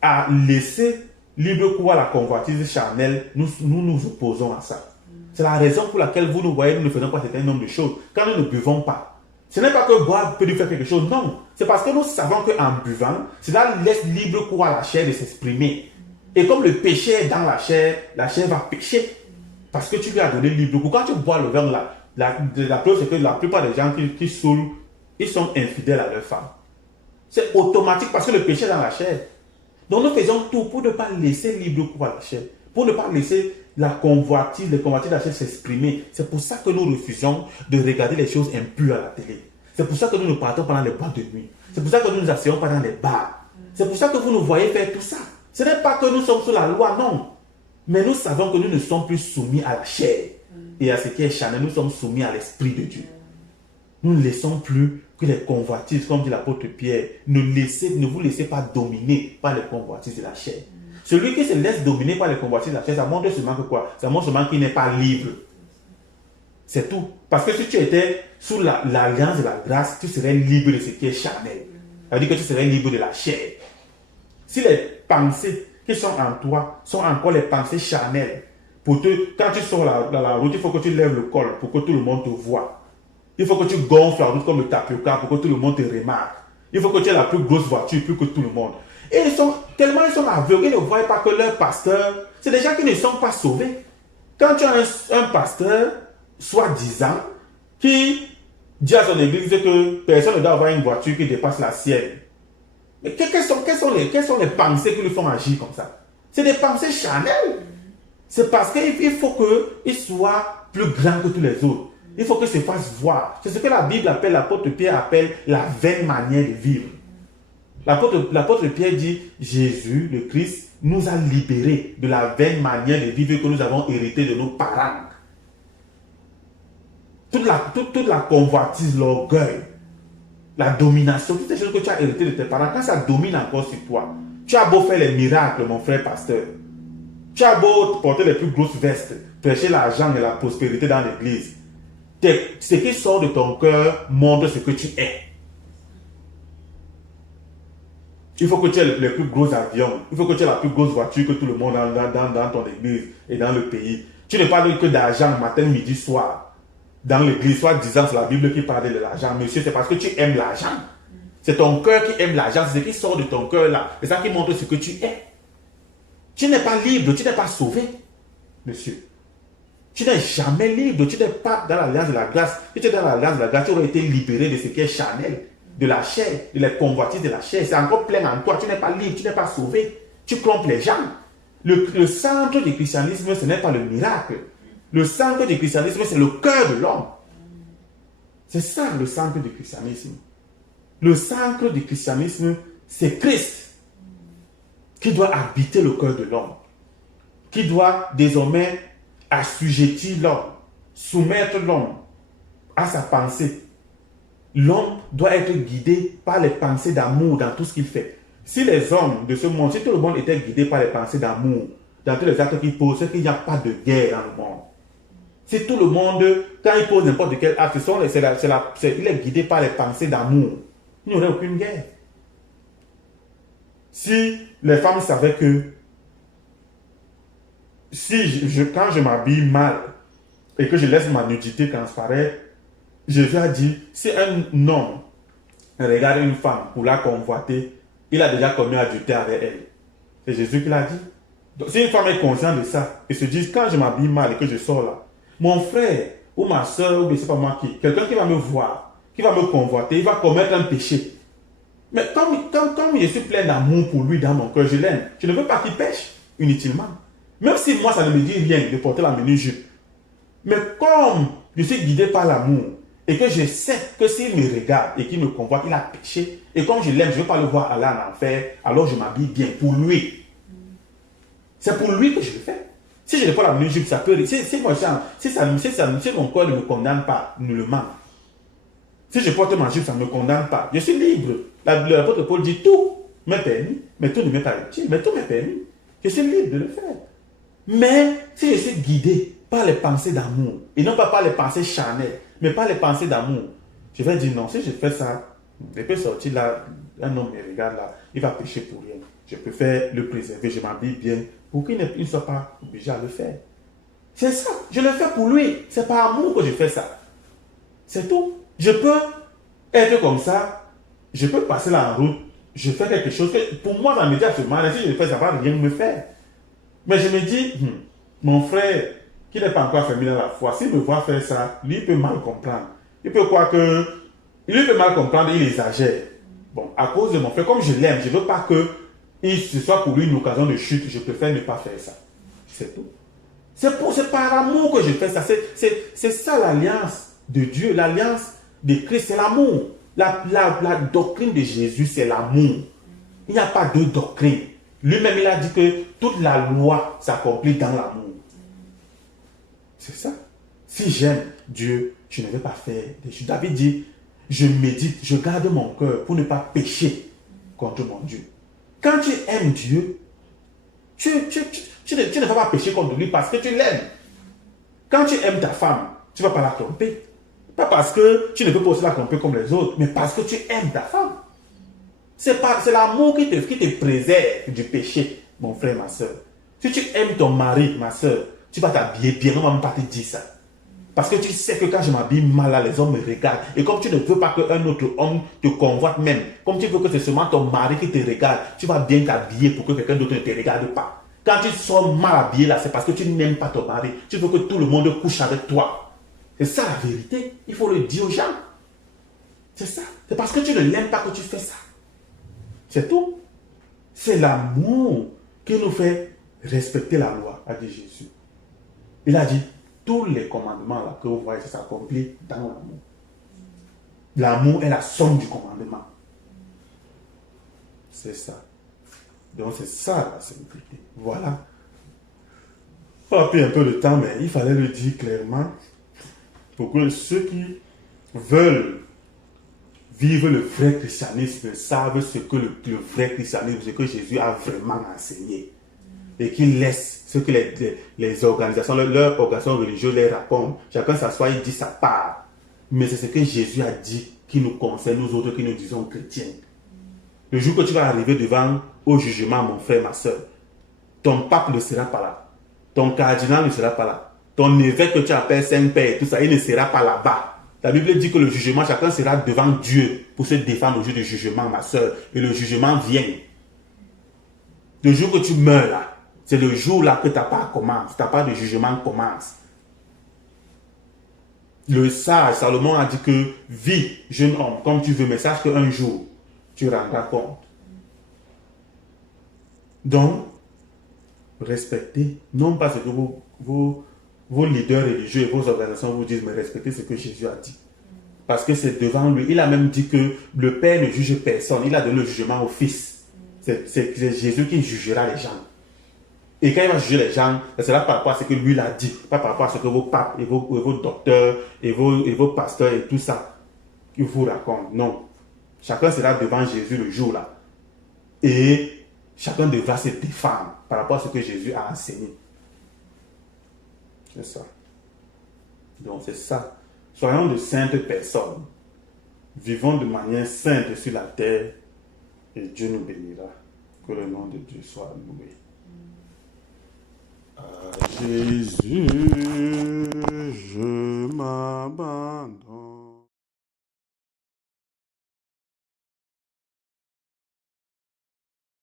a laissé libre cours à la convoitise charnelle. Nous opposons à ça. C'est la raison pour laquelle vous nous voyez, nous ne faisons pas certain nombre de choses. Quand nous ne buvons pas, ce n'est pas que boire peut nous faire quelque chose. Non. C'est parce que nous savons qu'en buvant, cela laisse libre cours à la chair de s'exprimer. Et comme le péché est dans la chair va pécher. Parce que tu lui as donné libre cours. Quand tu bois le vin, la preuve, c'est que la plupart des gens qui saoulent, ils sont infidèles à leur femme. C'est automatique parce que le péché est dans la chair. Donc nous faisons tout pour ne pas laisser libre cours à la chair. Pour ne pas laisser les convoitises de la chair s'exprimer. C'est pour ça que nous refusons de regarder les choses impures à la télé. C'est pour ça que nous ne partons pas dans les boîtes de nuit. C'est pour ça que nous ne nous asseyons pas dans les bars. C'est pour ça que vous nous voyez faire tout ça. Ce n'est pas que nous sommes sous la loi, non. Mais nous savons que nous ne sommes plus soumis à la chair et à ce qui est charnel. Nous sommes soumis à l'Esprit de Dieu. Nous ne laissons plus que les convoitises, comme dit l'apôtre Pierre, ne vous laissez pas dominer par les convoitises de la chair. Celui qui se laisse dominer par les convoitises de la chair, ça montre seulement que quoi? Ça montre seulement qu'il n'est pas libre. C'est tout. Parce que si tu étais sous l'alliance de la grâce, tu serais libre de ce qui est charnel. Ça veut dire que tu serais libre de la chair. Si les pensées qui sont en toi sont encore les pensées charnelles, quand tu sors la route, il faut que tu lèves le col pour que tout le monde te voie. Il faut que tu gonfles la route comme le tapioca pour que tout le monde te remarque. Il faut que tu aies la plus grosse voiture plus que tout le monde. Et tellement ils sont aveugles, ils ne voient pas que leur pasteur, c'est des gens qui ne sont pas sauvés. Quand tu as un pasteur, soi-disant, qui dit à son église que personne ne doit avoir une voiture qui dépasse la sienne. Mais quelles sont les pensées qui lui font agir comme ça? C'est des pensées charnelles. C'est parce qu'il faut qu'il soit plus grand que tous les autres. Il faut qu'il se fasse voir. C'est ce que la Bible appelle, l'apôtre Pierre appelle la vaine manière de vivre. L'apôtre Pierre dit, Jésus, le Christ, nous a libérés de la vaine manière de vivre que nous avons hérité de nos parents. Toute la convoitise, l'orgueil, la domination, toutes ces choses que tu as héritées de tes parents, quand ça domine encore sur toi, tu as beau faire les miracles, mon frère pasteur. Tu as beau porter les plus grosses vestes, prêcher l'argent et la prospérité dans l'église. Ce qui sort de ton cœur montre ce que tu es. Il faut que tu aies les plus gros avions. Il faut que tu aies la plus grosse voiture que tout le monde dans ton église et dans le pays. Tu ne parles que d'argent matin, midi, soir. Dans l'église, soit disant c'est la Bible qui parle de l'argent. Monsieur, c'est parce que tu aimes l'argent. C'est ton cœur qui aime l'argent. C'est ce qui sort de ton cœur là. C'est ça qui montre ce que tu es. Tu n'es pas libre, tu n'es pas sauvé, monsieur. Tu n'es jamais libre, tu n'es pas dans l'alliance de la grâce. Si tu es dans l'alliance de la grâce, tu aurais été libéré de ce qui est charnel, de la chair, de les convoitises de la chair. C'est encore plein en toi, tu n'es pas libre, tu n'es pas sauvé. Tu trompes les gens. Le centre du christianisme, ce n'est pas le miracle. Le centre du christianisme, c'est le cœur de l'homme. C'est ça le centre du christianisme. Le centre du christianisme, c'est Christ qui doit habiter le cœur de l'homme, qui doit désormais assujettir l'homme, soumettre l'homme à sa pensée. L'homme doit être guidé par les pensées d'amour dans tout ce qu'il fait. Si les hommes de ce monde, si tout le monde était guidé par les pensées d'amour dans tous les actes qu'il pose, c'est qu'il n'y a pas de guerre dans le monde. Si tout le monde, quand il pose n'importe quel acte, il est guidé par les pensées d'amour, il n'y aurait aucune guerre. Si les femmes savaient que quand je m'habille mal et que je laisse ma nudité transparaître, Jésus a dit, si un homme regarde une femme pour la convoiter, il a déjà commis adultère avec elle. C'est Jésus qui l'a dit. Donc, si une femme est consciente de ça et se dit, quand je m'habille mal et que je sors là, mon frère ou ma soeur ou je ne sais pas moi qui, quelqu'un qui va me voir, qui va me convoiter, il va commettre un péché. Mais comme je suis plein d'amour pour lui dans mon cœur, je l'aime. Je ne veux pas qu'il pêche inutilement. Même si moi, ça ne me dit rien de porter la mini jupe. Mais comme je suis guidé par l'amour et que je sais que s'il me regarde et qu'il me convoite, il a péché. Et comme je l'aime, je ne veux pas le voir aller en enfer, alors je m'habille bien pour lui. C'est pour lui que je le fais. Si je ne porte la mini jupe, ça peut... Si mon cœur ne me condamne pas nullement, Si je porte ma jupe, ça ne me condamne pas. Je suis libre. L'apôtre Paul dit tout m'est permis, mais tout ne m'est pas utile. Mais tout m'est permis. Je suis libre de le faire. Mais si je suis guidé par les pensées d'amour, et non pas par les pensées charnelles, mais par les pensées d'amour, je vais dire non, si je fais ça, je peux sortir là, un homme me regarde là, il va pécher pour rien. Je préfère le préserver, je m'habille bien, pour qu'il ne soit pas obligé à le faire. C'est ça, je le fais pour lui. C'est par amour que je fais ça. C'est tout. Je peux être comme ça, je peux passer la route, je fais quelque chose que pour moi, ça me dit absolument, si je le fais, ça ne va rien me faire. Mais je me dis, mon frère, qui n'est pas encore familier à la foi, s'il me voit faire ça, lui il peut mal comprendre. Il peut croire que, lui peut mal comprendre et il exagère. Bon, à cause de mon frère, comme je l'aime, je ne veux pas que ce soit pour lui une occasion de chute, je préfère ne pas faire ça. C'est tout. C'est par amour que je fais ça. C'est ça l'alliance de Dieu, l'alliance de Christ, c'est l'amour. La doctrine de Jésus, c'est l'amour. Il n'y a pas de doctrine. Lui-même, il a dit que toute la loi s'accomplit dans l'amour. C'est ça. Si j'aime Dieu, je ne vais pas faire des choses. David dit, je médite, je garde mon cœur pour ne pas pécher contre mon Dieu. Quand tu aimes Dieu, tu ne vas pas pécher contre lui parce que tu l'aimes. Quand tu aimes ta femme, tu ne vas pas la tromper. Pas parce que tu ne peux pas aussi la tromper comme les autres, mais parce que tu aimes ta femme. C'est l'amour qui te préserve du péché, mon frère, ma soeur. Si tu aimes ton mari, ma soeur, tu vas t'habiller bien, on ne va même pas te dire ça. Parce que tu sais que quand je m'habille mal, là, les hommes me regardent. Et comme tu ne veux pas qu'un autre homme te convoite même, comme tu veux que c'est seulement ton mari qui te regarde, tu vas bien t'habiller pour que quelqu'un d'autre ne te regarde pas. Quand tu sors mal habillé là, c'est parce que tu n'aimes pas ton mari. Tu veux que tout le monde couche avec toi. C'est ça la vérité. Il faut le dire aux gens. C'est ça. C'est parce que tu ne l'aimes pas que tu fais ça. C'est tout. C'est l'amour qui nous fait respecter la loi, a dit Jésus. Il a dit, tous les commandements là, que vous voyez, ça s'accomplit dans l'amour. L'amour est la somme du commandement. C'est ça. Donc c'est ça la simplicité. Voilà. On a pris un peu de temps, mais il fallait le dire clairement pour que ceux qui veulent vivre le vrai christianisme savent ce que le vrai christianisme, ce que Jésus a vraiment enseigné. Et qu'ils laissent ce que les organisations, leurs organisations religieuses les racontent. Chacun s'assoit et dit sa part. Mais c'est ce que Jésus a dit qui nous concerne, nous autres qui nous disons chrétiens. Le jour que tu vas arriver devant au jugement, mon frère, ma soeur, ton pape ne sera pas là. Ton cardinal ne sera pas là. Ton évêque que tu appelles Saint-Père et tout ça, il ne sera pas là-bas. La Bible dit que le jugement, chacun sera devant Dieu pour se défendre au jour du jugement, ma soeur. Et le jugement vient. Le jour que tu meurs là, c'est le jour là que ta part commence. Ta part de jugement commence. Le sage, Salomon a dit que vis, jeune homme, comme tu veux, mais sache qu'un jour, tu rendras compte. Donc, respectez, non pas ce que vos leaders religieux et vos organisations vous disent, mais respectez ce que Jésus a dit. Parce que c'est devant lui. Il a même dit que le Père ne juge personne. Il a donné le jugement au Fils. C'est Jésus qui jugera les gens. Et quand il va juger les gens, c'est là par rapport à ce que lui l'a dit. Pas par rapport à ce que vos papes et vos docteurs et vos pasteurs et tout ça ils vous racontent. Non. Chacun sera devant Jésus le jour là. Et chacun devra se défendre par rapport à ce que Jésus a enseigné. C'est ça. Donc c'est ça. Soyons de saintes personnes. Vivons de manière sainte sur la terre et Dieu nous bénira. Que le nom de Dieu soit loué. À Jésus.